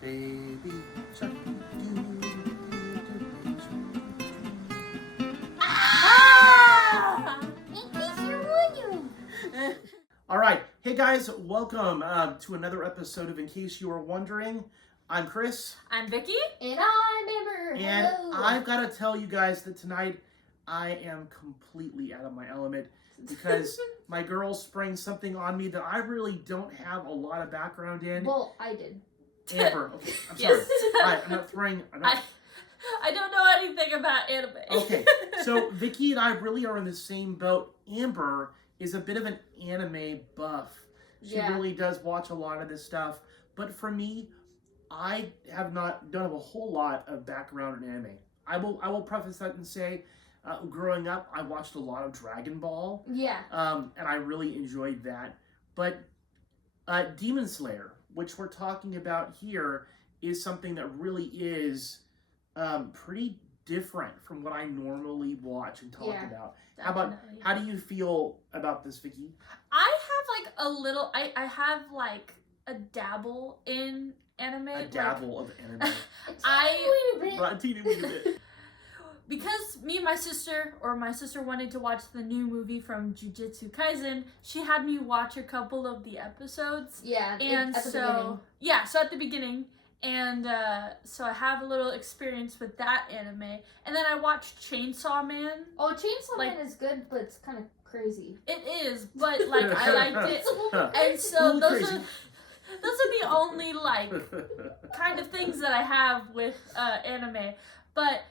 Baby shark. Ah! In case you're wondering. All right. Hey guys, welcome to another episode of In Case You Were Wondering. I'm Chris. I'm Vicky. And I'm Amber. And Hello. I've got to tell you guys that tonight I am completely out of my element because my girls sprang something on me that I really don't have a lot of background in. Well, I did. Amber, okay, I'm Yes. sorry. I'm not throwing. I don't know anything about anime. Okay, so Vicky and I really are in the same boat. Amber is a bit of an anime buff. She really does watch a lot of this stuff. But for me, I don't have a whole lot of background in anime. I will preface that and say, growing up, I watched a lot of Dragon Ball. Yeah. And I really enjoyed that. But Demon Slayer, which we're talking about here, is something that really is pretty different from what I normally watch and talk about. Definitely. How do you feel about this, Vicky? I have like a little. I have like a dabble in anime. A dabble of anime. A Teeny weeny bit. Because me and my sister wanted to watch the new movie from Jujutsu Kaisen, she had me watch a couple of the episodes. Yeah. And at the so beginning. yeah, so at the beginning, and so I have a little experience with that anime, and then I watched Chainsaw Man. Oh, Chainsaw like- Man is good, but it's kind of crazy. It is, but like I liked it, Huh. and so Ooh, those crazy. are the only like kind of things that I have with anime. But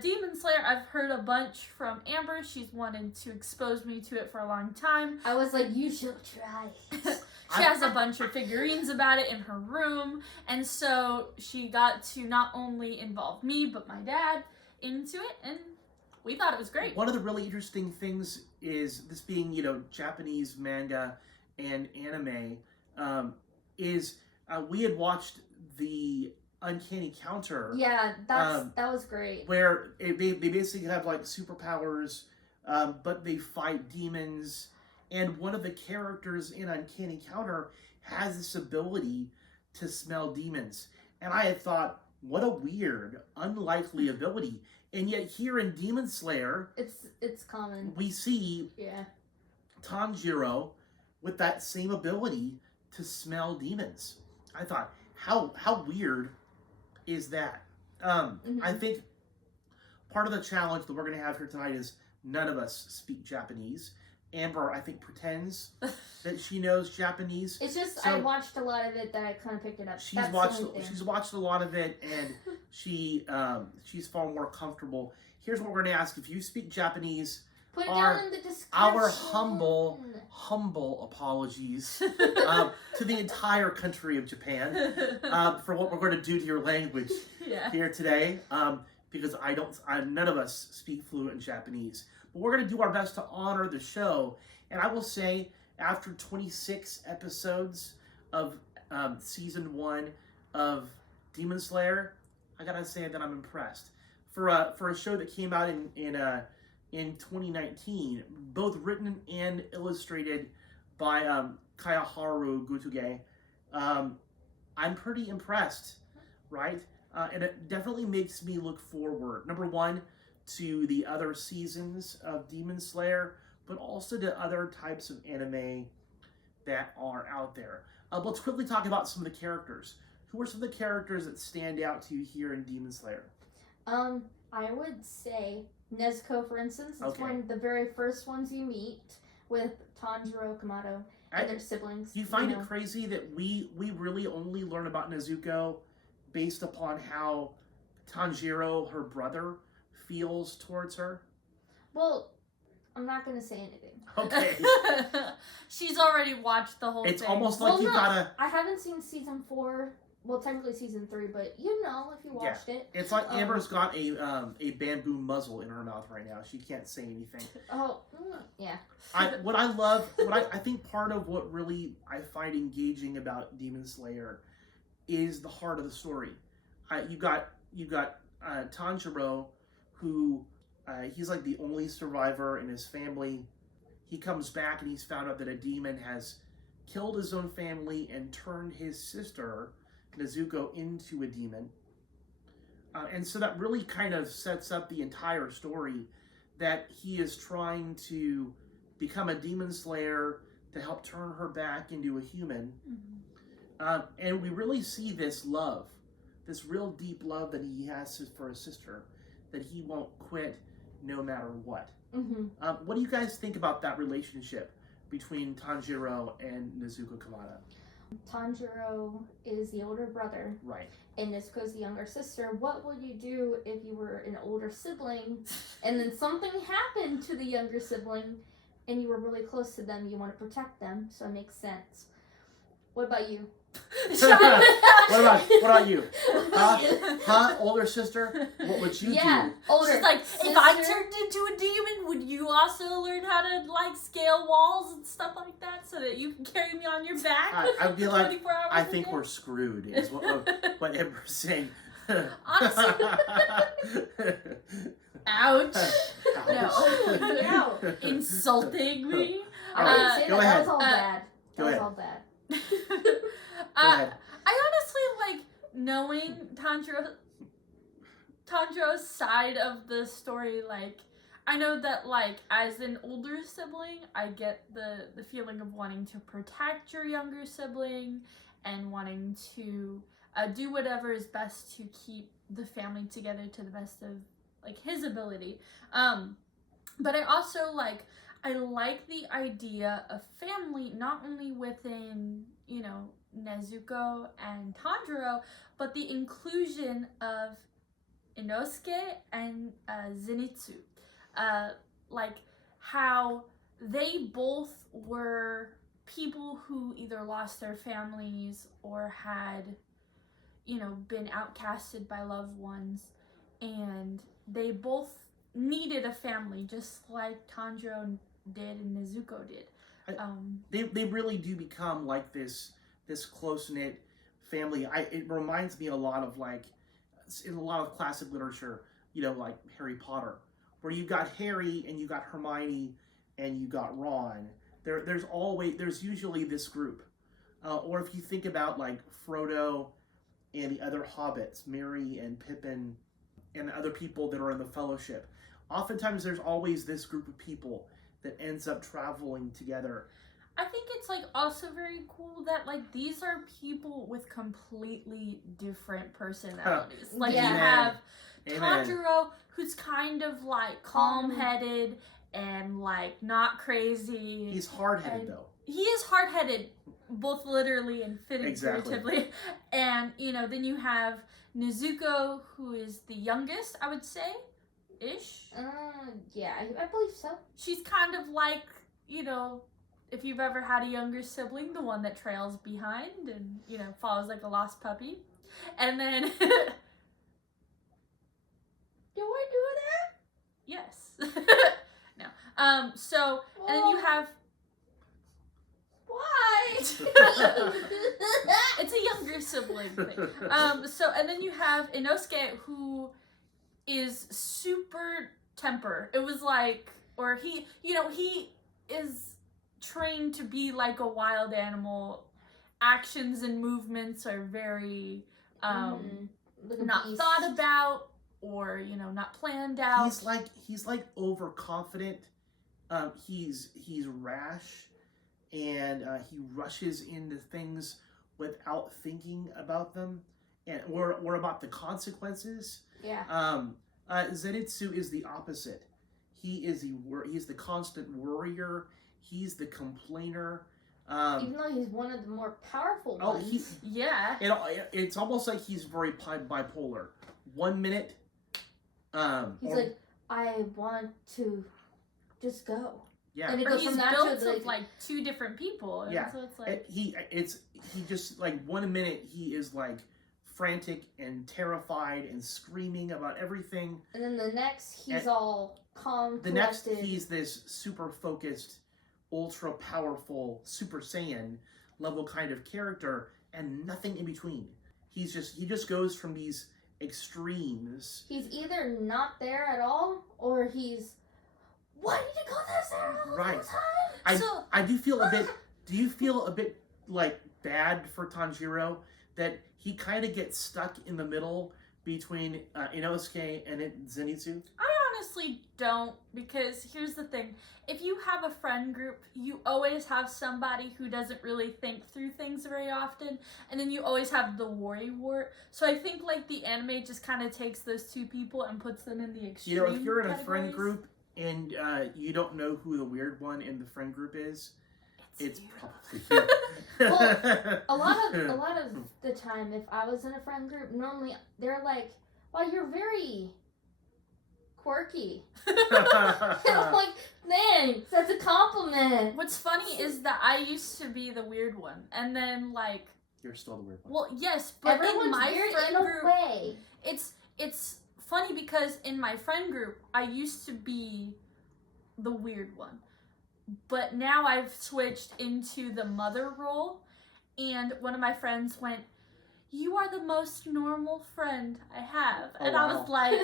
Demon Slayer, I've heard a bunch from Amber. She's wanted to expose me to it for a long time. I was like, you should try it. She has a bunch of figurines about it in her room, and so she got to not only involve me but my dad into it, and we thought it was great. One of the really interesting things is this being, Japanese manga and anime, is we had watched the Uncanny Counter. Yeah, that was great. Where they basically have like superpowers, but they fight demons. And one of the characters in Uncanny Counter has this ability to smell demons. And I had thought, what a weird, unlikely ability. And yet here in Demon Slayer, It's common. we see Yeah. Tanjiro with that same ability to smell demons. I thought, how weird is that? I think part of the challenge that we're going to have here tonight is none of us speak Japanese. Amber, I think, pretends that she knows Japanese. It's just So- I watched a lot of it that I kind of picked it up. She's That's the watched only thing. she's watched a lot of it, and she's far more comfortable. Here's what we're going to ask: if you speak Japanese, Put it our- down in the description. our humble apologies to the entire country of Japan for what we're going to do to your language Yeah. here today, because none of us speak fluent Japanese. But we're going to do our best to honor the show, and I will say, after 26 episodes of season 1 of Demon Slayer, I gotta say that I'm impressed. For a show that came out in 2019, both written and illustrated by Kayaharu Gutuge, I'm pretty impressed, right? And it definitely makes me look forward. Number one, to the other seasons of Demon Slayer, but also to other types of anime that are out there. Let's quickly talk about some of the characters. Who are some of the characters that stand out to you here in Demon Slayer? I would say Nezuko, for instance, is Okay. one of the very first ones you meet with Tanjiro, Kamado, and their siblings. Do you find it crazy that we really only learn about Nezuko based upon how Tanjiro, her brother, feels towards her? Well, I'm not gonna say anything. Okay. She's already watched the whole It's thing. almost like Well, you no. gotta... I haven't seen season 4. Well, technically season 3, but if you watched it. It's like Amber's got a bamboo muzzle in her mouth right now. She can't say anything. Oh, yeah. I think part of what really I find engaging about Demon Slayer is the heart of the story. You got Tanjiro, who he's like the only survivor in his family. He comes back and he's found out that a demon has killed his own family and turned his sister Nezuko into a demon. And so that really kind of sets up the entire story, that he is trying to become a demon slayer to help turn her back into a human. And we really see this love, this real deep love that he has for his sister, that he won't quit no matter what. What do you guys think about that relationship between Tanjiro and Nezuko Kamado? Tanjiro is the older brother. Right. And Nezuko's the younger sister. What would you do if you were an older sibling and then something happened to the younger sibling and you were really close to them? You want to protect them, so it makes sense. What about you? What about you? Older sister? What would you do? Older. She's like, sister. if I turned into a demon, would you also learn how to like scale walls and stuff like that so that you can carry me on your back? I'd be like, 24 hours I a think day? we're screwed, is what Amber's saying. Honestly. Ouch. No. No. Insulting me. All right, go That ahead. was all bad. Go That was ahead. all bad. Go ahead. I honestly like knowing Tanjiro's side of the story. Like, I know that like as an older sibling, I get the feeling of wanting to protect your younger sibling and wanting to do whatever is best to keep the family together to the best of like his ability. But I also I like the idea of family not only within, you know, Nezuko and Tanjiro, but the inclusion of Inosuke and Zenitsu. Like how they both were people who either lost their families or had, you know, been outcasted by loved ones, and they both needed a family just like Tanjiro did and Nezuko did. They really do become like this close-knit family. It reminds me a lot of like in a lot of classic literature, you know, like Harry Potter, where you got Harry and you got Hermione and you got Ron. There's usually this group. Or if you think about like Frodo and the other hobbits, Merry and Pippin and the other people that are in the Fellowship, oftentimes there's always this group of people that ends up traveling together. I think it's like also very cool that like these are people with completely different personalities. Like you have Tanjiro, who's kind of like calm-headed and like not crazy. He's hard-headed though. He is hard-headed, both literally and Exactly. figuratively. And you know, then you have Nezuko, who is the youngest, I would say, ish. Yeah, I believe so. She's kind of like, you know, if you've ever had a younger sibling, the one that trails behind and, you know, follows like a lost puppy. And then... Do I do that? Yes. No. So, and then you have... Why? It's a younger sibling thing. So, and then you have Inosuke, who is super temper. It was like, or he, you know, he is trained to be like a wild animal. Actions and movements are very not thought about, or you know, not planned out. He's like overconfident. He's rash, and he rushes into things without thinking about them and or about the consequences. Yeah. Zenitsu is the opposite. He's the constant worrier. He's the complainer. Even though he's one of the more powerful ones. Yeah. It's almost like he's very bipolar. 1 minute, he's like, I want to just go. Yeah. And he's built of like two different people. And yeah. So it's like he just like 1 minute he is like frantic and terrified and screaming about everything. And then the next he's all calm. The next he's this super focused, ultra powerful Super Saiyan level kind of character, and nothing in between. He just goes from these extremes. He's either not there at all, or he's why did you go this Right. time? I do feel a bit. Do you feel a bit like bad for Tanjiro that he kind of gets stuck in the middle between Inosuke and Zenitsu. I honestly don't, because here's the thing. If you have a friend group, you always have somebody who doesn't really think through things very often, and then you always have the worrywart. So I think like the anime just kind of takes those two people and puts them in the extreme. You know, if you're in a categories. friend group and you don't know who the weird one in the friend group is, it's probably you. Well, a lot of the time, if I was in a friend group, normally they're like, "Well, you're very quirky." I'm like, thanks, that's a compliment. What's funny is that I used to be the weird one, and then like You're still the weird one. well, yes, but Everyone's in my weird friend in a group, way. it's funny because in my friend group, I used to be the weird one, but now I've switched into the mother role, and one of my friends went, "You are the most normal friend I have," Oh, and I wow. was like,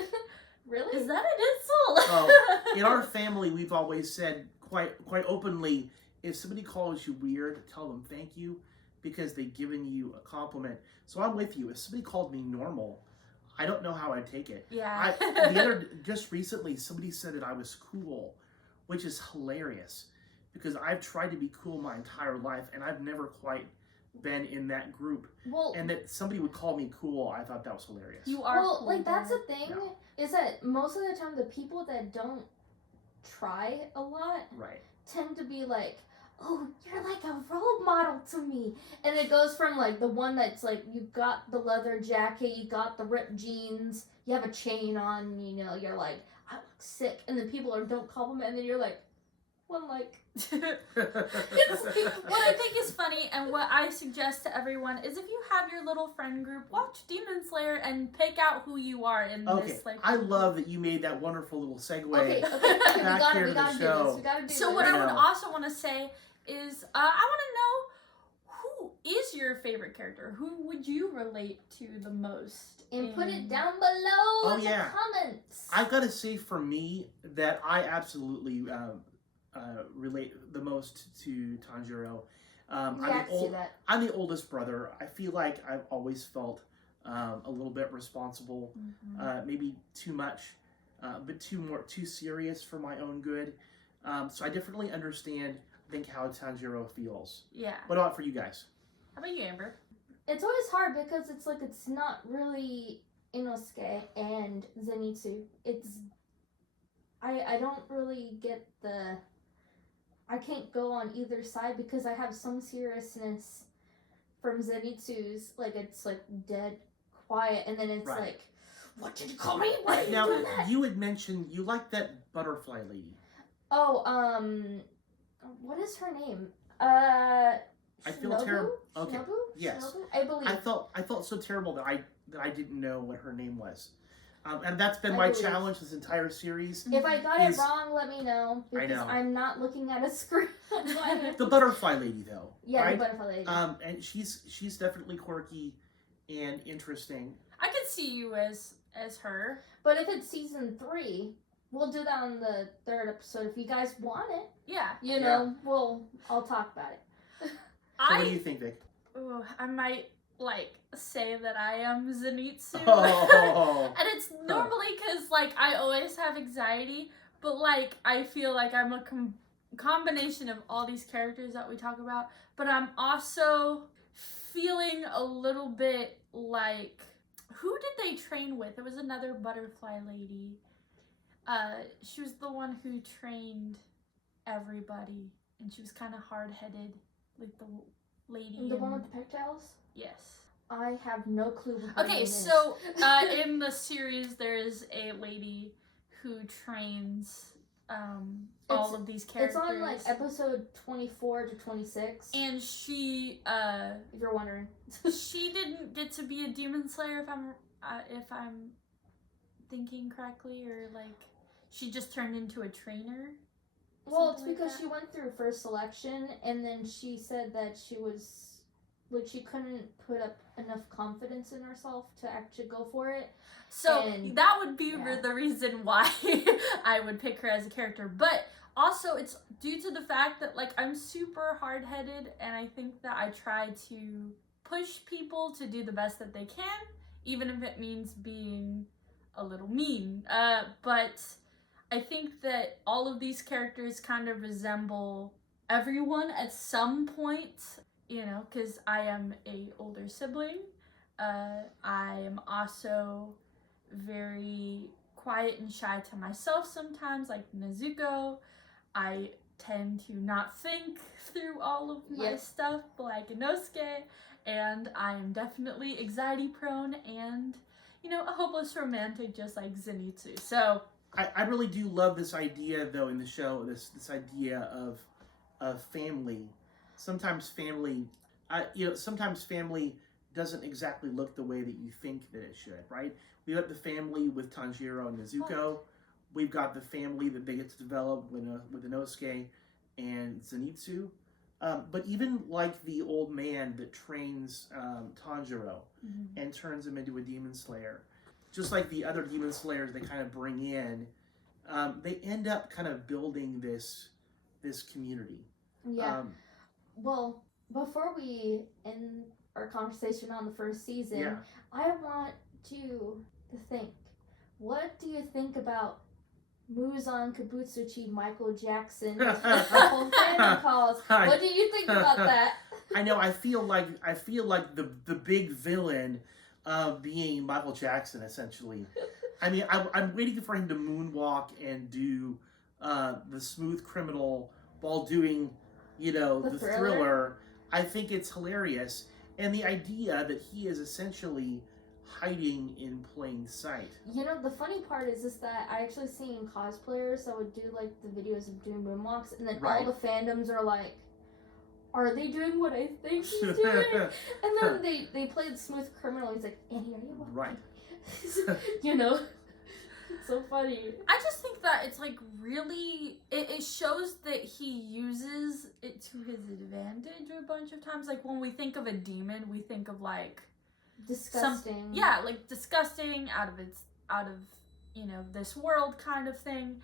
Really? "Is that an insult?" Oh, in our family, we've always said quite openly, if somebody calls you weird, tell them thank you because they've given you a compliment. So I'm with you. If somebody called me normal, I don't know how I'd take it. Yeah. Just recently, somebody said that I was cool, which is hilarious because I've tried to be cool my entire life and I've never quite been in that group. Well, And that somebody would call me cool, I thought that was hilarious. You are well, cool, like that's Dad. the thing Yeah. is that most of the time the people that don't try a lot Right. tend to be like, "Oh, you're like a role model to me," and it goes from like the one that's like you got the leather jacket, you got the ripped jeans, you have a chain on, you know, you're like, "I look sick," and then people don't compliment, and then you're like, "Well, like." What I think is funny and what I suggest to everyone is if you have your little friend group, watch Demon Slayer and pick out who you are in Okay, this. Like, I love that you made that wonderful little segue. Okay, we Back gotta here do to the this. show. We gotta do So this. what I would know. also want to say is I want to know who is your favorite character? Who would you relate to the most? And put it in- down below in yeah. the comments. I've got to say for me that I absolutely relate the most to Tanjiro. Yeah, I can see that. I'm the oldest brother. I feel like I've always felt a little bit responsible, Mhm. maybe too much, but too serious for my own good. So I definitely understand, I think, how Tanjiro feels. Yeah. What about for you guys? How about you, Amber? It's always hard because it's like it's not really Inosuke and Zenitsu. It's I don't really get the I can't go on either side because I have some seriousness from Zenitsu's, like it's like dead quiet and then it's Right. like, "What did you call me? Why did you Now, do that?" you had mentioned you like that butterfly lady. Oh, what is her name? I feel Shinobu? terrible. Okay. Shinobu? Yes. Shinobu? I believe. I felt so terrible that I didn't know what her name was, and that's been I my believe. challenge this entire series. If I got is- it wrong, let me know because know. I'm not looking at a screen. The butterfly lady, though, Yeah, right? the butterfly lady. And she's definitely quirky and interesting. I could see you as her. But if it's season 3, we'll do that on the 3rd episode. If you guys want it, Yeah. you know, I'll talk about it. So what do you think, Vic? I might like say that I am Zenitsu. Oh. And it's normally because like I always have anxiety, but like I feel like I'm a combination of all these characters that we talk about, but I'm also feeling a little bit like, who did they train with? There was another butterfly lady. She was the one who trained everybody, and she was kind of hard-headed, like the lady. The one in- with the pigtails? Yes. I have no clue what her name Okay, is. so in the series, there's a lady who trains all of these characters. It's on like episode 24 to 26. and she if you're wondering. she didn't get to be a demon slayer if I'm thinking correctly, or like she just turned into a trainer. Well, it's Something like because that. she went through first selection, and then she said that she was like she couldn't put up enough confidence in herself to actually go for it. So And- that would be yeah. the reason why I would pick her as a character. But also it's due to the fact that like I'm super hard-headed, and I think that I try to push people to do the best that they can, even if it means being a little mean. But I think that all of these characters kind of resemble everyone at some point, you know, because I am a older sibling. I am also very quiet and shy to myself sometimes, like Nezuko. I tend to not think through all of my stuff like Inosuke, and I am definitely anxiety prone and, you know, a hopeless romantic just like Zenitsu. So I really do love this idea though in the show, this idea of family. Sometimes family doesn't exactly look the way that you think that it should, right? We got the family with Tanjiro and Nezuko. We've got the family that they get to develop with Inosuke and Zenitsu. But even like the old man that trains Tanjiro and turns him into a demon slayer, just like the other demon slayers they kind of bring in, they end up kind of building this community. Yeah. Well, before we end our conversation on the first season, I want you to think. What do you think about Muzan, Kibutsuki, Michael Jackson, the whole fandom calls? What do you think about that? I know. I feel like the big villain being Michael Jackson, essentially. I mean, I'm waiting for him to moonwalk and do the smooth criminal while doing, you know, the thriller. I think it's hilarious, and the idea that he is essentially hiding in plain sight. You know, the funny part is that I actually seen cosplayers that would do like the videos of doing moonwalks, and then all the fandoms are like, are they doing what I think he's doing? And then they play the smooth criminal. He's like, Annie, are you walking? Right. You know, it's so funny. I just think that it's like really, it shows that he uses it to his advantage a bunch of times. Like when we think of a demon, we think of like disgusting. Like disgusting, out of you know, this world kind of thing,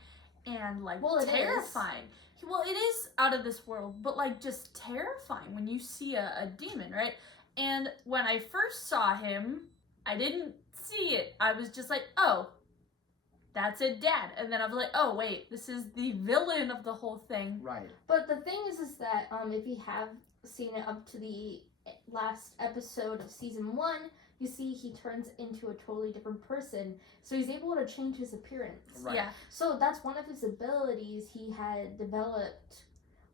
and like terrifying. Well, it is out of this world, but like just terrifying when you see a demon, right? And when I first saw him, I didn't see it. I was just like, oh, that's a dad. And then I was like, oh wait, this is the villain of the whole thing. Right. But the thing is that if you have seen it up to the last episode of season 1, you see he turns into a totally different person. So he's able to change his appearance. Right. Yeah. So that's one of his abilities he had developed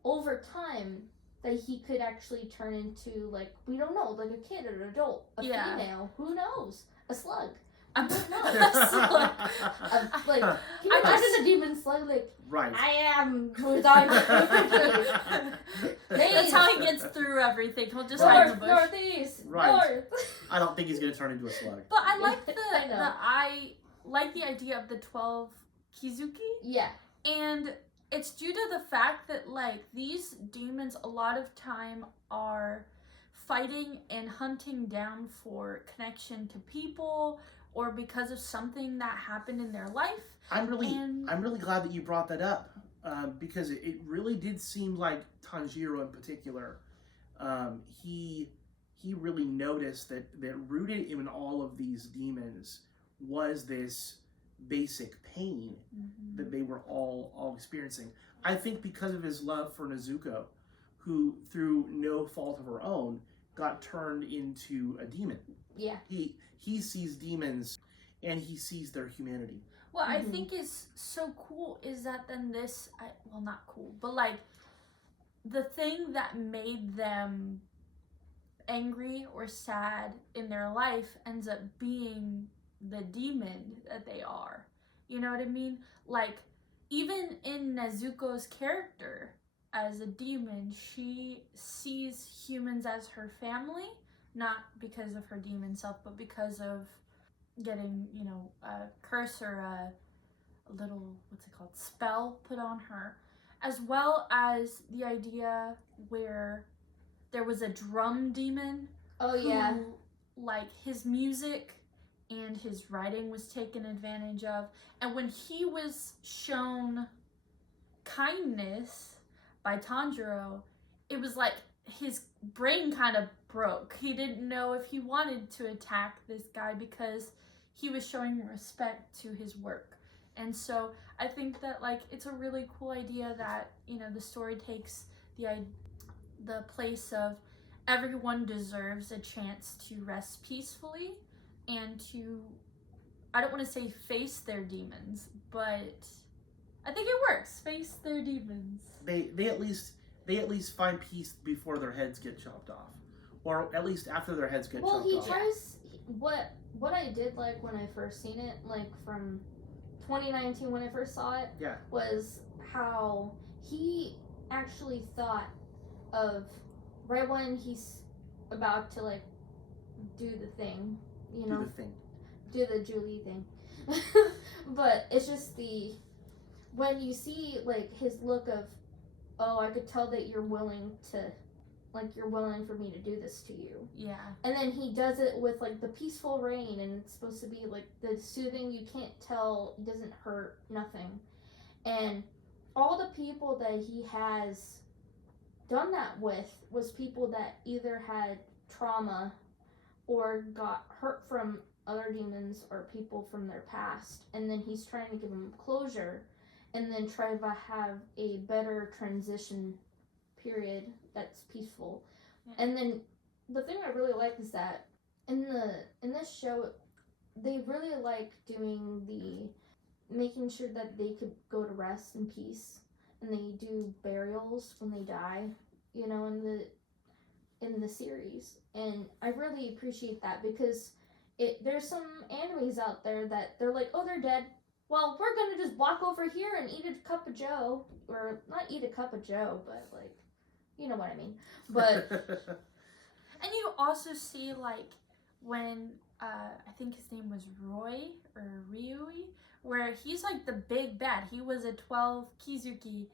over time, that he could actually turn into, like, we don't know, like a kid or an adult, a female, who knows, a slug. I don't know. Like, can you imagine a demon slug, like, right. I am Muzan. That's how he gets through everything. He'll just hide in the bush. Northeast, right. north. I don't think he's going to turn into a slug. But I like I like the idea of the 12 Kizuki. Yeah. And it's due to the fact that, like, these demons a lot of time are fighting and hunting down for connection to people, or because of something that happened in their life. I'm really glad that you brought that up, because it really did seem like Tanjiro in particular, he really noticed that rooted in all of these demons was this basic pain that they were all experiencing. I think because of his love for Nezuko, who through no fault of her own got turned into a demon. Yeah. He sees demons and he sees their humanity. What I think is so cool is that then well, not cool, but like the thing that made them angry or sad in their life ends up being the demon that they are. You know what I mean? Like, even in Nezuko's character as a demon, she sees humans as her family, not because of her demon self, but because of getting, you know, a curse or a little, spell put on her, as well as the idea where there was a drum demon. Oh, yeah. Who, like, his music and his writing was taken advantage of. And when he was shown kindness by Tanjiro, it was like his brain kind of broke. He didn't know if he wanted to attack this guy because he was showing respect to his work. And so I think that like it's a really cool idea that, you know, the story takes the place of everyone deserves a chance to rest peacefully and to, I don't want to say face their demons, but I think it works. Face their demons. They at least find peace before their heads get chopped off, or at least after their heads get chopped off. Well, he tries. What I did like when I first seen it, like from 2019 when I first saw it, was how he actually thought of right when he's about to like do the thing, you know, do the Julie thing. But it's just when you see like his look of, oh, I could tell that you're willing for me to do this to you. Yeah. And then he does it with like the peaceful rain, and it's supposed to be like the soothing, you can't tell, it doesn't hurt, nothing. And all the people that he has done that with was people that either had trauma or got hurt from other demons or people from their past. And then he's trying to give them closure and then try to have a better transition period that's peaceful. Yeah. And then the thing I really like is that in this show they really like doing making sure that they could go to rest in peace, and they do burials when they die, you know, in the series. And I really appreciate that because there's some animes out there that they're like, oh, they're dead. Well, we're gonna just walk over here and eat a cup of joe, or not eat a cup of joe, but like, you know what I mean. But and you also see like when I think his name was Roy or Ryui, where he's like the big bad. He was a 12 Kizuki,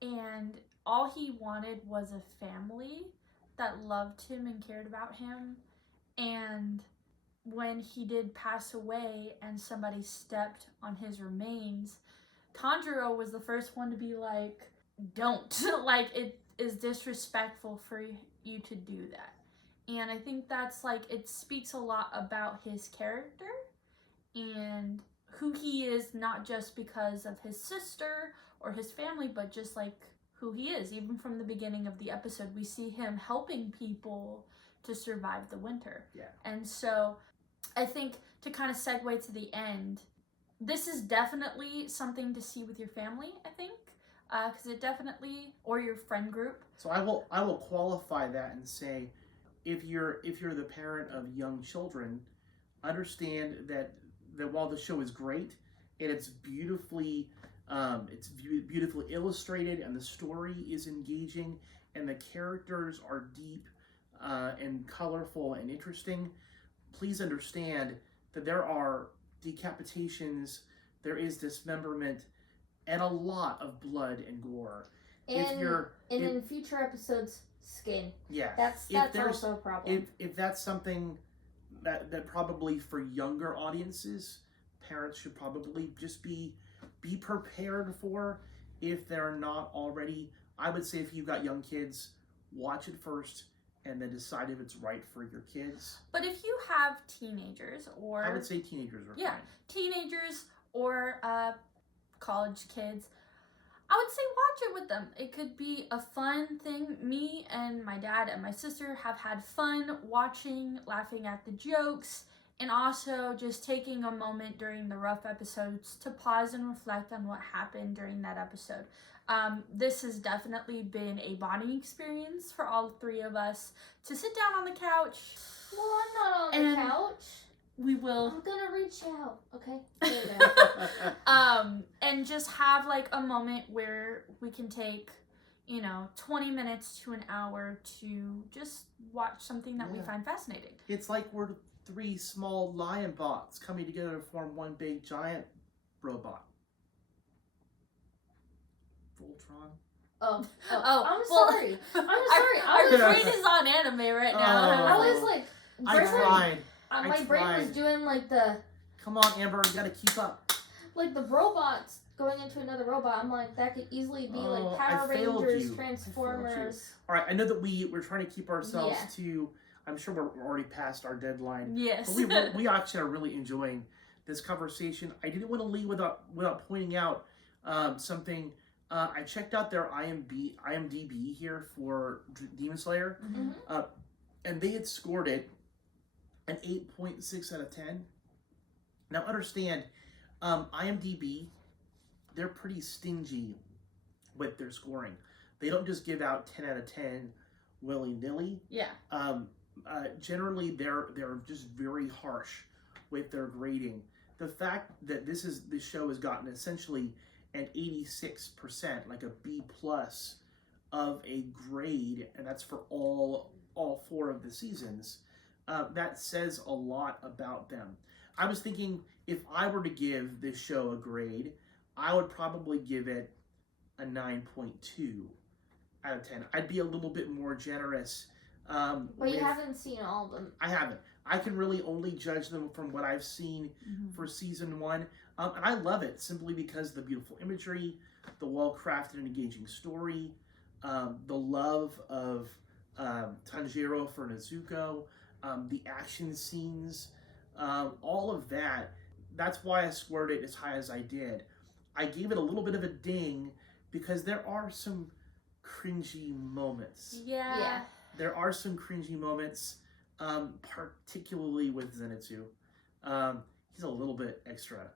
and all he wanted was a family that loved him and cared about him. And when he did pass away and somebody stepped on his remains, Tanjiro was the first one to be like, don't. Like, it is disrespectful for you to do that. And I think that's like, it speaks a lot about his character and who he is, not just because of his sister or his family, but just like who he is. Even from the beginning of the episode, we see him helping people to survive the winter. Yeah. And so I think to kind of segue to the end, this is definitely something to see with your family, I think, because it definitely, or your friend group. So I will qualify that and say, if you're the parent of young children, understand that while the show is great and it's beautifully illustrated and the story is engaging and the characters are deep and colorful and interesting, please understand that there are decapitations, there is dismemberment, and a lot of blood and gore. And in future episodes, skin. Yeah. That's also a problem. If that's something that probably for younger audiences, parents should probably just be prepared for, if they're not already. I would say if you've got young kids, watch it first and then decide if it's right for your kids. But if you have teenagers, or I would say teenagers are fine. Teenagers or college kids, I would say watch it with them. It could be a fun thing. Me and my dad and my sister have had fun watching, laughing at the jokes, and also just taking a moment during the rough episodes to pause and reflect on what happened during that episode. This has definitely been a bonding experience for all three of us to sit down on the couch. Well, I'm not on the couch. We will. I'm gonna reach out, okay? And just have like a moment where we can take, 20 minutes to an hour to just watch something that we find fascinating. It's like we're three small lion bots coming together to form one big giant robot. Voltron. I'm sorry. Our brain is on anime right now. I was like, I tried. My brain was doing like the. Come on, Amber, you gotta keep up. like the robots going into another robot. I'm like, that could easily be like Power I failed Rangers, you. Transformers. All right, I know that we're trying to keep ourselves to. I'm sure we're already past our deadline. Yes. But we actually are really enjoying this conversation. I didn't want to leave without pointing out something. I checked out their IMDb here for Demon Slayer, and they had scored it an 8.6 out of 10. Now understand, IMDb, they're pretty stingy with their scoring. They don't just give out 10 out of 10 willy-nilly. Yeah. Generally, they're just very harsh with their grading. The fact that this show has gotten essentially an 86%, like a B+ of a grade, and that's for all 4 of the seasons, that says a lot about them. I was thinking, if I were to give this show a grade, I would probably give it a 9.2 out of 10. I'd be a little bit more generous. But you haven't seen all of them. I haven't. I can really only judge them from what I've seen for season 1. And I love it simply because of the beautiful imagery, the well-crafted and engaging story, the love of Tanjiro for Nezuko, the action scenes, all of that. That's why I scored it as high as I did. I gave it a little bit of a ding because there are some cringy moments. Yeah. There are some cringy moments, particularly with Zenitsu. He's a little bit extra.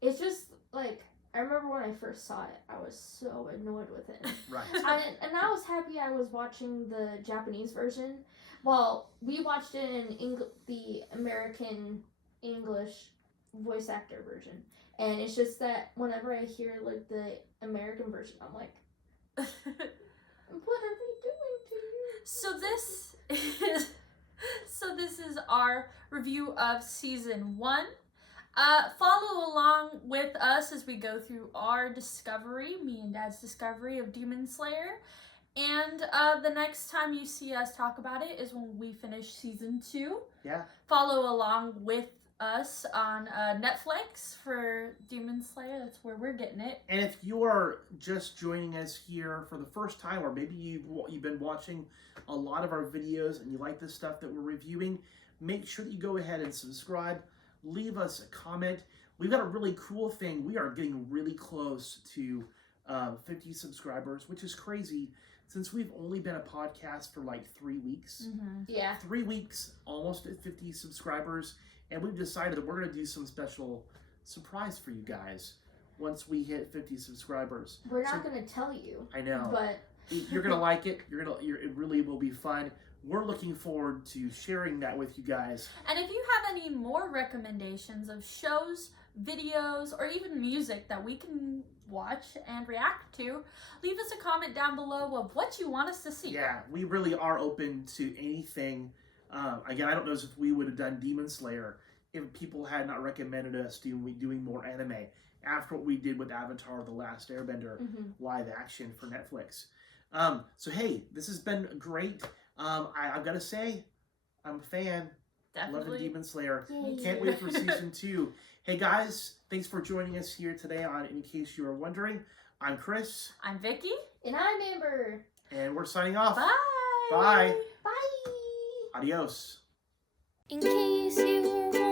It's just, like, I remember when I first saw it, I was so annoyed with him. Right. And I was happy I was watching the Japanese version. Well, we watched it in the American English voice actor version. And it's just that whenever I hear, like, the American version, I'm like, what are we doing to you? So this is our review of season 1. Follow along with us as we go through our discovery, me and Dad's discovery of Demon Slayer. And the next time you see us talk about it is when we finish season 2. Yeah. Follow along with us on Netflix for Demon Slayer. That's where we're getting it. And if you are just joining us here for the first time, or maybe you've been watching a lot of our videos and you like the stuff that we're reviewing, make sure that you go ahead and subscribe. Leave us a comment. We've got a really cool thing. We are getting really close to 50 subscribers, which is crazy since we've only been a podcast for like 3 weeks. Yeah. 3 weeks, almost at 50 subscribers. And we've decided that we're going to do some special surprise for you guys once we hit 50 subscribers. We're not going to tell you. I know. But you're going to like it. It really will be fun. We're looking forward to sharing that with you guys. And if you have any more recommendations of shows, videos, or even music that we can watch and react to, leave us a comment down below of what you want us to see. Yeah, we really are open to anything. Again, I don't know if we would have done Demon Slayer if people had not recommended us doing more anime after what we did with Avatar: The Last Airbender live action for Netflix. So hey, this has been great. I've got to say, I'm a fan. Definitely. Loving Demon Slayer. Yay. Can't wait for season 2. Hey guys, thanks for joining us here today on In Case You Were Wondering. I'm Chris. I'm Vicky. And I'm Amber. And we're signing off. Bye. Bye. Bye. Adios. In case you were